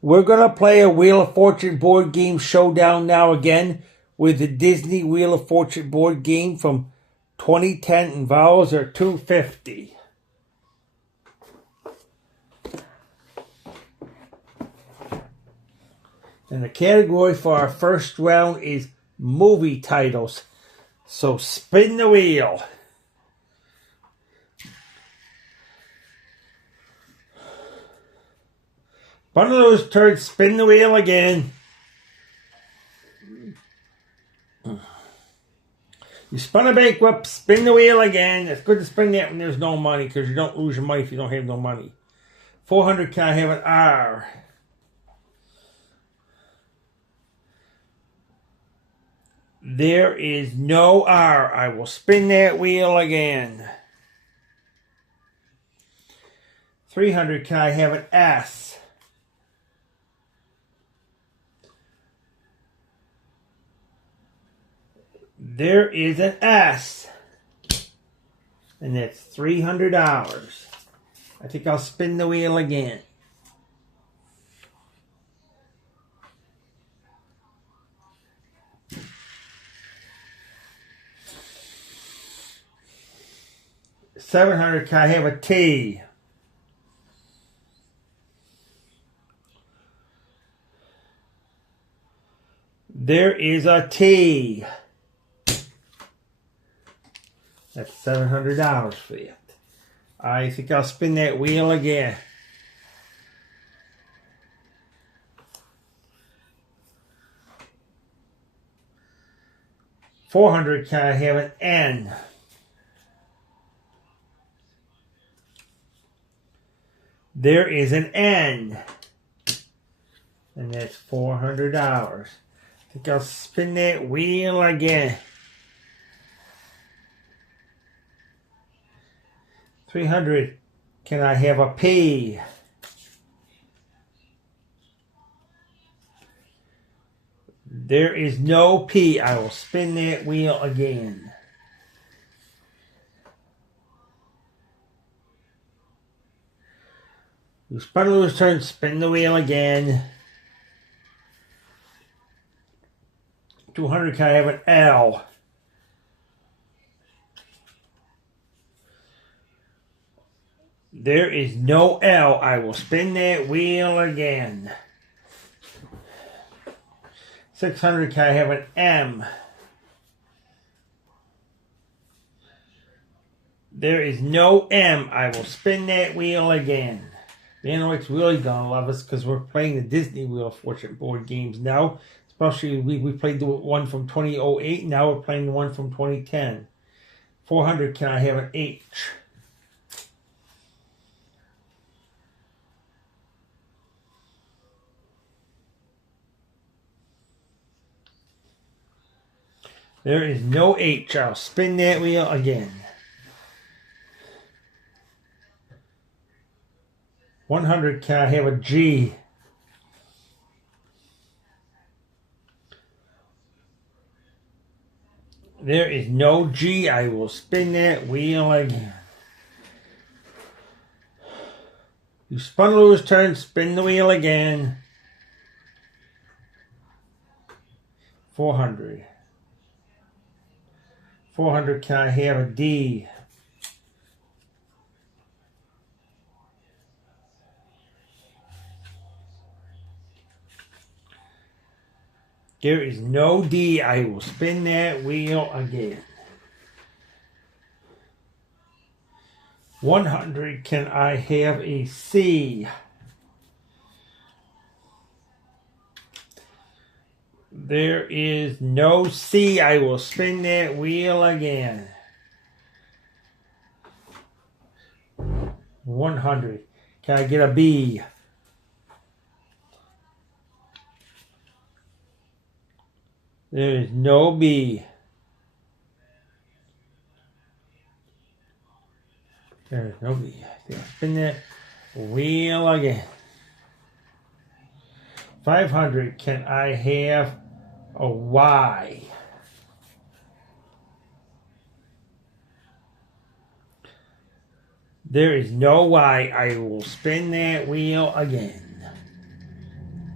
We're going to play a Wheel of Fortune board game showdown now again with the Disney Wheel of Fortune board game from 2010, and vowels are $2.50. And the category for our first round is movie titles. So spin the wheel. One of those turds, spin the wheel again. You spun a bankrupt, spin the wheel again. It's good to spin that when there's no money, because you don't lose your money if you don't have no money. 400, can I have an R? There is no R. I will spin that wheel again. 300, can I have an S? There is an S. And that's $300. I think I'll spin the wheel again. $700, can I have a T? There is a T. That's $700 for it. I think I'll spin that wheel again. $400, can I have an N? There is an N. And that's $400. I think I'll spin that wheel again. 300, can I have a P? There is no P. I will spin that wheel again. You spun a loose turn, spin the wheel again. 200, can I have an L? There is no L. I will spin that wheel again. 600, can I have an M? There is no M. I will spin that wheel again. Manowic's really gonna love us because we're playing the Disney Wheel of Fortune board games now. Especially we played the one from 2008. Now we're playing the one from 2010. 400, can I have an H? There is no H. I'll spin that wheel again. 100, can I have a G? There is no G. I will spin that wheel again. You spun a loose turn, spin the wheel again. 400. 400, can I have a D? There is no D. I will spin that wheel again. 100, can I have a C? There is no C. I will spin that wheel again. 100, can I get a B? There is no B. There is no B. Spin that wheel again. 500, can I have a Y? There is no Y. I will spin that wheel again.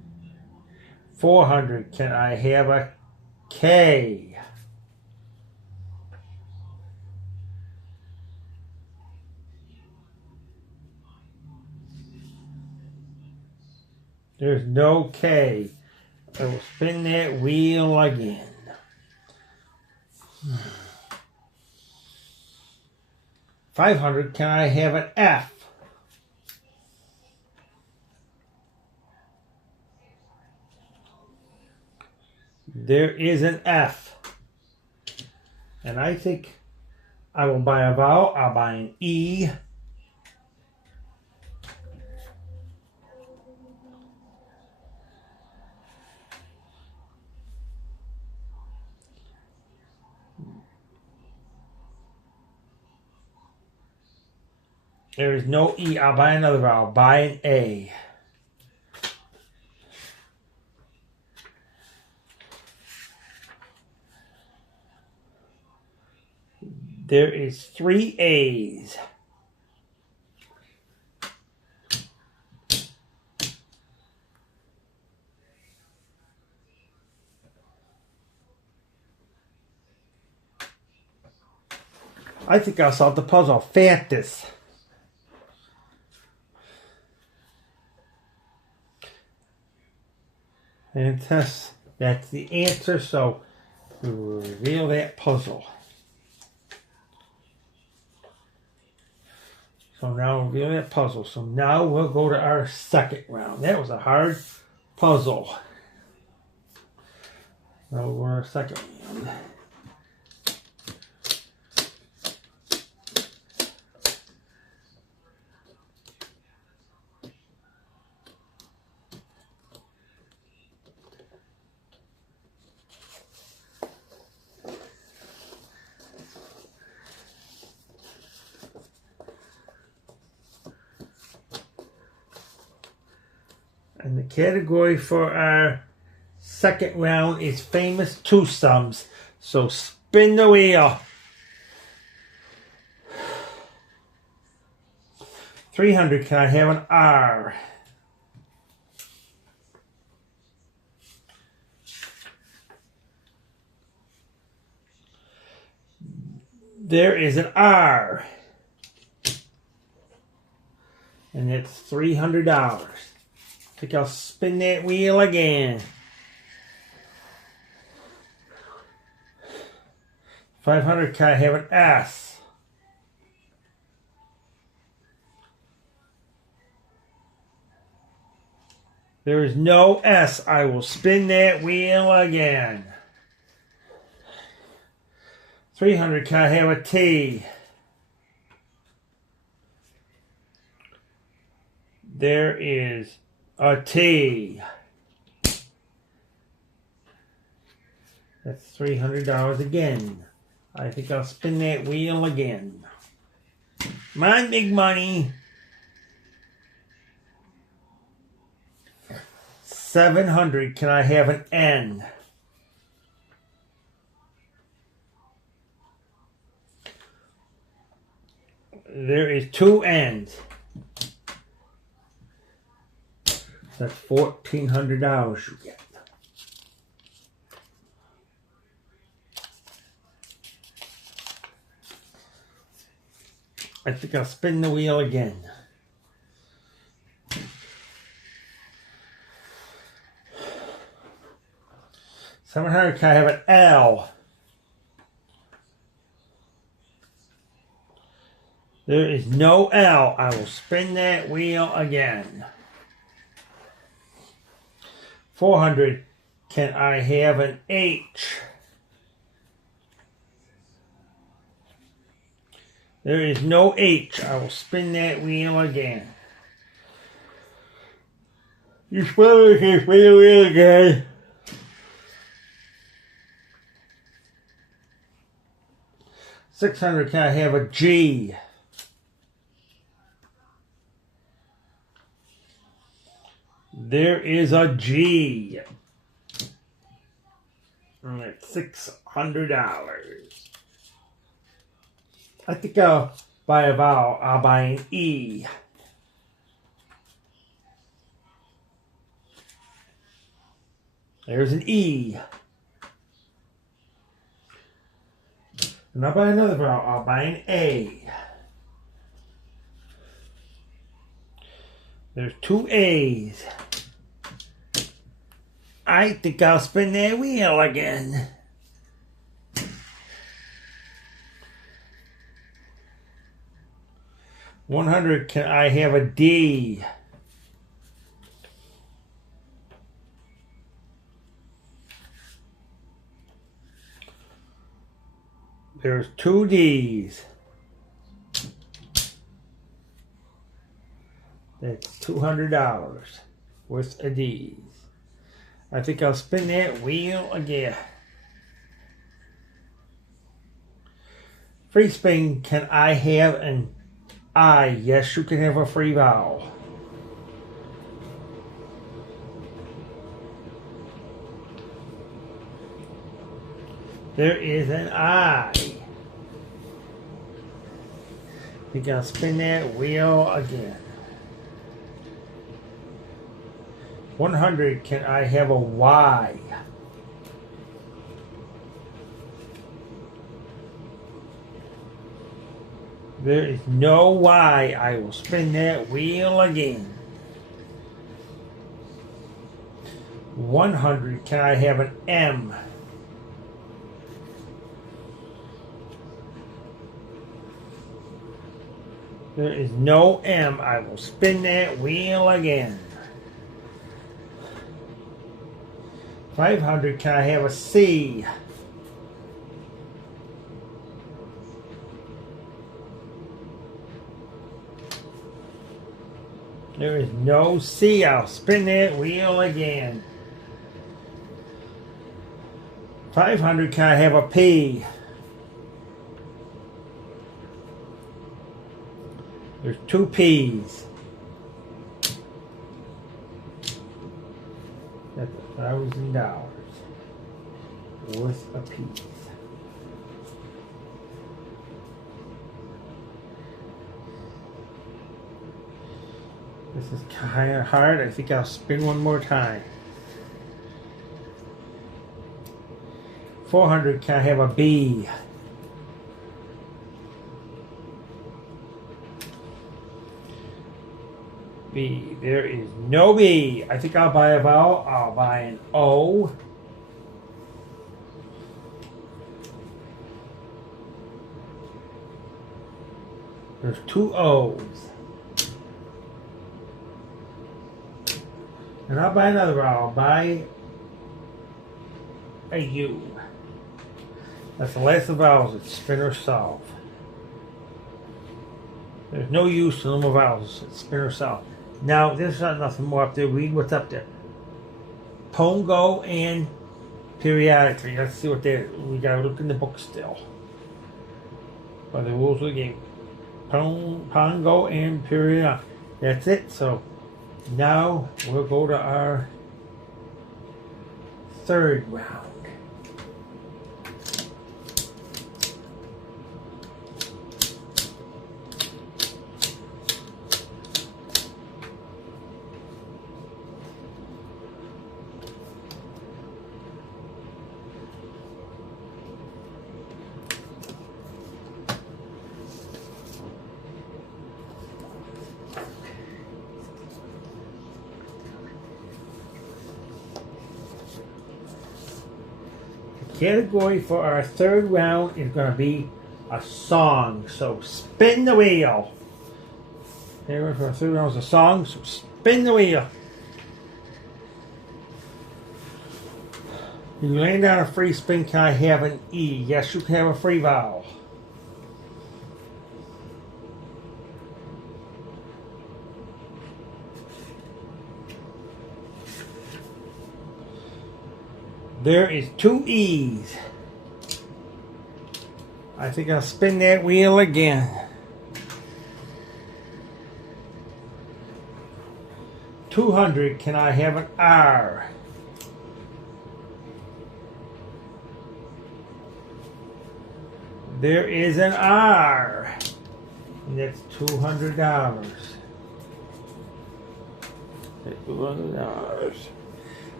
400. Can I have a K? There's no K. I will spin that wheel again. 500. Can I have an F? There is an F. And I think I will buy a vowel. I'll buy an E. There is no E. I'll buy another vowel. I'll buy an A. There is 3 A's. I think I'll solve the puzzle. Fantas. Fantas. That's the answer. So we will reveal that puzzle. So now we'll reveal that puzzle. So now we'll go to our second round. That was a hard puzzle. Now we're our second round. And the category for our second round is famous two sums. So spin the wheel. 300. Can I have an R? There is an R. And it's $300. I think I'll spin that wheel again. 500. Can I have an S? There is no S. I will spin that wheel again. 300. Can I have a T? There is a T. That's $300 again. I think I'll spin that wheel again. Come on, big money. 700. Can I have an N? There is 2 N's. That's $1,400 you get. I think I'll spin the wheel again. 700. Can I have an L? There is no L. I will spin that wheel again. 400. Can I have an H? There is no H. I will spin that wheel again. You spin the wheel again. 600. Can I have a G? There is a G. And it's $600. I think I'll buy a vowel. I'll buy an E. There's an E. And I'll buy another vowel. I'll buy an A. There's two A's. I think I'll spin that wheel again. $100. Can I have a D? There's two D's. That's $200 worth of D's. I think I'll spin that wheel again. Free spin. Can I have an I? Yes, you can have a free vowel. There is an I. I think I'll spin that wheel again. 100. Can I have a Y? There is no Y. I will spin that wheel again. 100. Can I have an M? There is no M. I will spin that wheel again. 500. Can I have a C? There is no C. I'll spin that wheel again. 500. Can I have a P? There's two P's. That's $1,000 worth of P's. This is kind of hard. I think I'll spin one more time. 400. Can I have a B? B. There is no B. I think I'll buy a vowel. I'll buy an O. There's two O's. And I'll buy another vowel. I'll buy a U. That's the last of vowels. It's spin or solve. There's no use to no more vowels. It's spin or solve. Now, there's not nothing more up there. Read what's up there. Pongo and periodically. Let's see what they. We gotta look in the book still. By the rules of the game. Pongo and period. That's it. So now we'll go to our third round. Category for our third round is going to be a song. So spin the wheel. Category for our third round is a song. So spin the wheel. You land on a free spin. Can I have an E? Yes, you can have a free vowel. There is two E's. I think I'll spin that wheel again. 200. Can I have an R? There is an R. And that's $200. $200.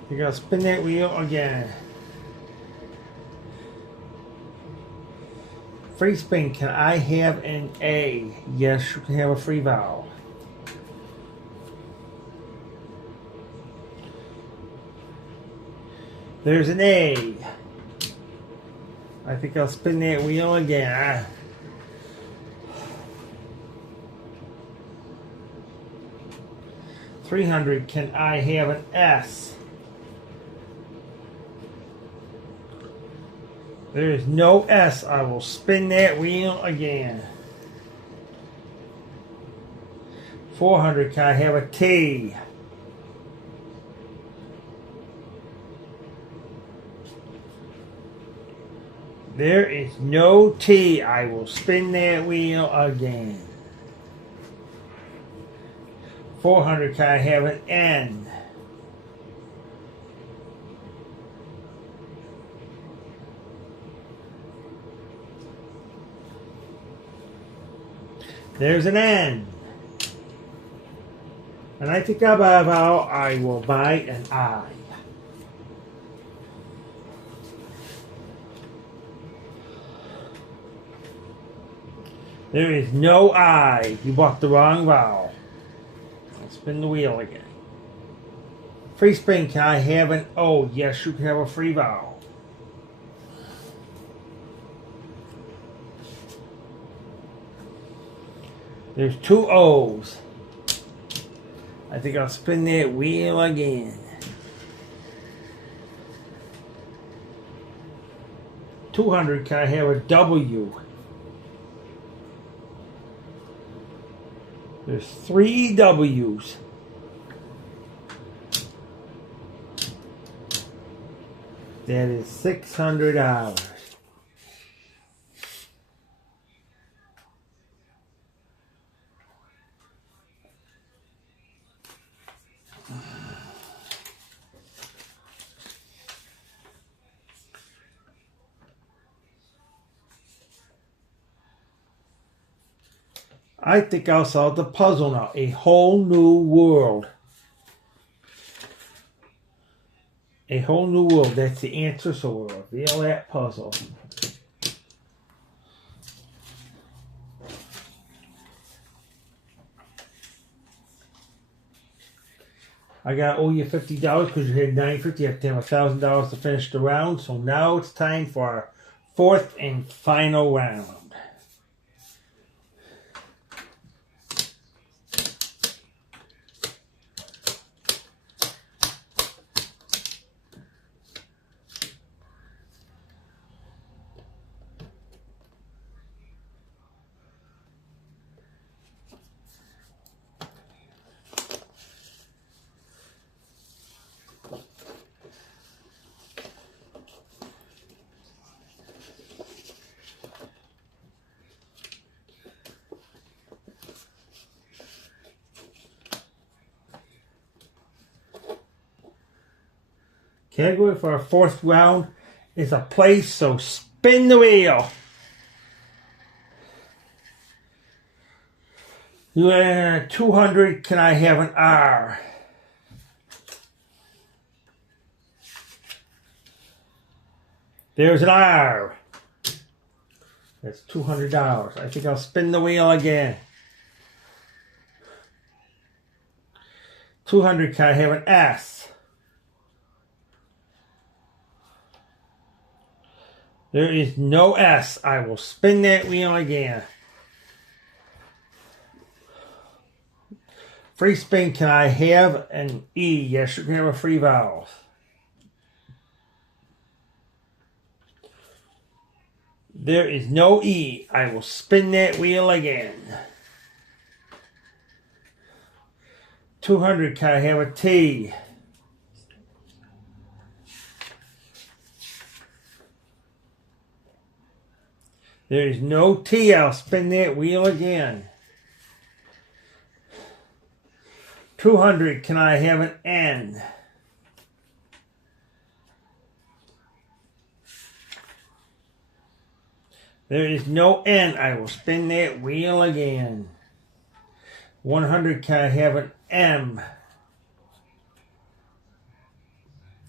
You gotta spin that wheel again. Free spin, can I have an A? Yes, you can have a free vowel. There's an A. I think I'll spin that wheel again. 300, can I have an S? There is no S. I will spin that wheel again. 400, can I have a T? There is no T. I will spin that wheel again. 400, can I have an N? There's an N. And I think about how I will buy an I. There is no I. You bought the wrong vowel. I'll spin the wheel again. Free spin, can I have an O? Yes, you can have a free vowel. There's two O's. I think I'll spin that wheel again. 200, can I have a W? There's three W's. That is $600. I think I'll solve the puzzle now. A whole new world. A whole new world. That's the answer, so we'll reveal that puzzle. I got owe you $50 because you had $950. You have to have $1,000 to finish the round. So now it's time for our fourth and final round. Category for our fourth round is a place, so spin the wheel. You have 200, can I have an R? There's an R. That's $200. I think I'll spin the wheel again. 200, can I have an S? There is no S. I will spin that wheel again. Free spin, can I have an E? Yes, you can have a free vowel. There is no E. I will spin that wheel again. 200, can I have a T? There is no T. I'll spin that wheel again. 200, can I have an N? There is no N. I will spin that wheel again. 100, can I have an M?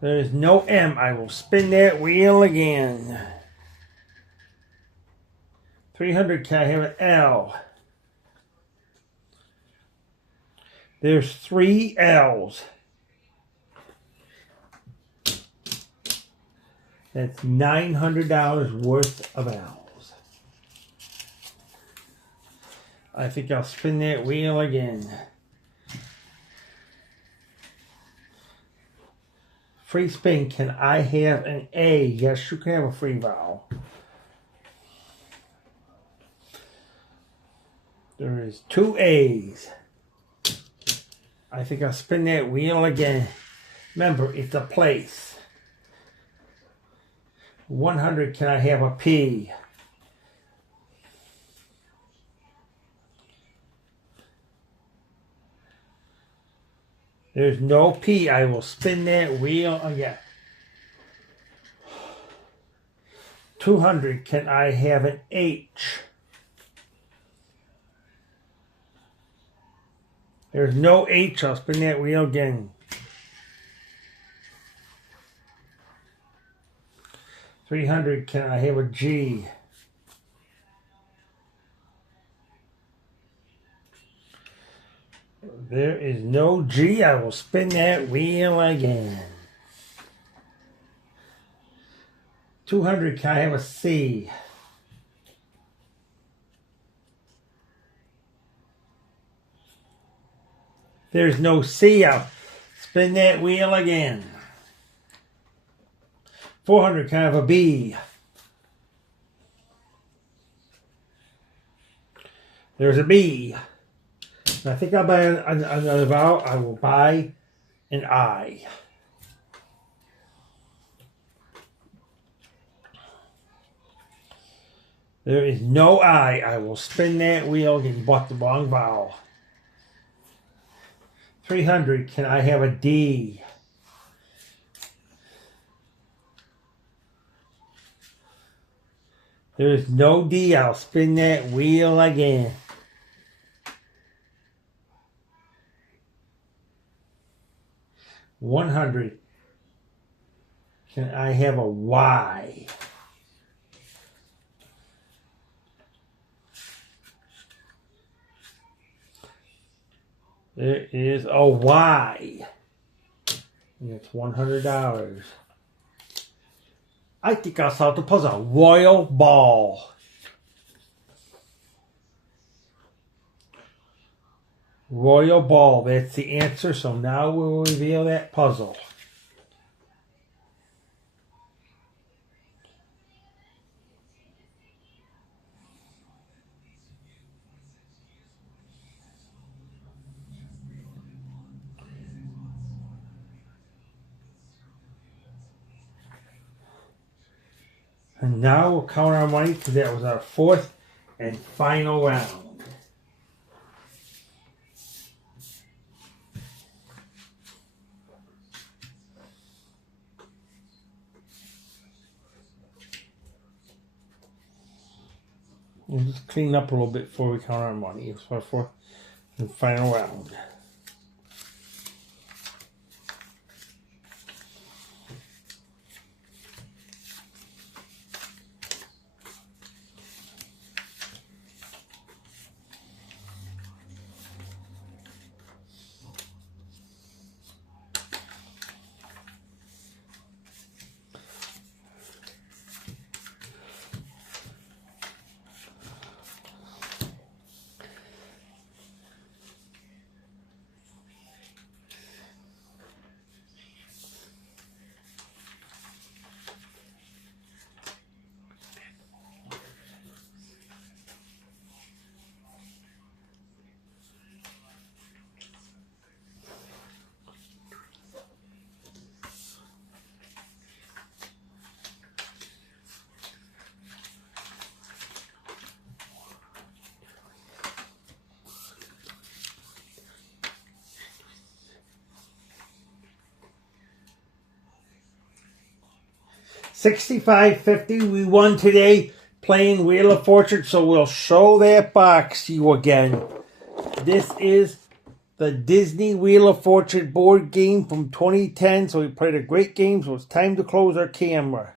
There is no M. I will spin that wheel again. 300. Can I have an L? There's 3 L's. That's $900 worth of L's. I think I'll spin that wheel again. Free spin. Can I have an A? Yes, you can have a free vowel. There is 2 A's. I think I'll spin that wheel again. Remember, it's a place. 100. Can I have a P? There's no P. I will spin that wheel again. 200. Can I have an H? There's no H. I'll spin that wheel again. 300. Can I have a G? There is no G. I will spin that wheel again. 200. Can I have a C? There's no C. I'll spin that wheel again. 400. Can I have a B? There's a B. I think I'll buy another vowel. I will buy an I. There is no I. I will spin that wheel again. You bought the wrong vowel. 300. Can I have a D? There is no D. I'll spin that wheel again. 100. Can I have a Y? There is a Y. And it's $100. I think I'll solve the puzzle. Royal ball. Royal ball. That's the answer. So now we'll reveal that puzzle. And now we'll count our money because that was our 4th and final round. We'll just clean up a little bit before we count our money. It's our 4th and final round. $65.50 we won today playing Wheel of Fortune, so we'll show that box to you again. This is the Disney Wheel of Fortune board game from 2010. So we played a great game, so it's time to close our camera.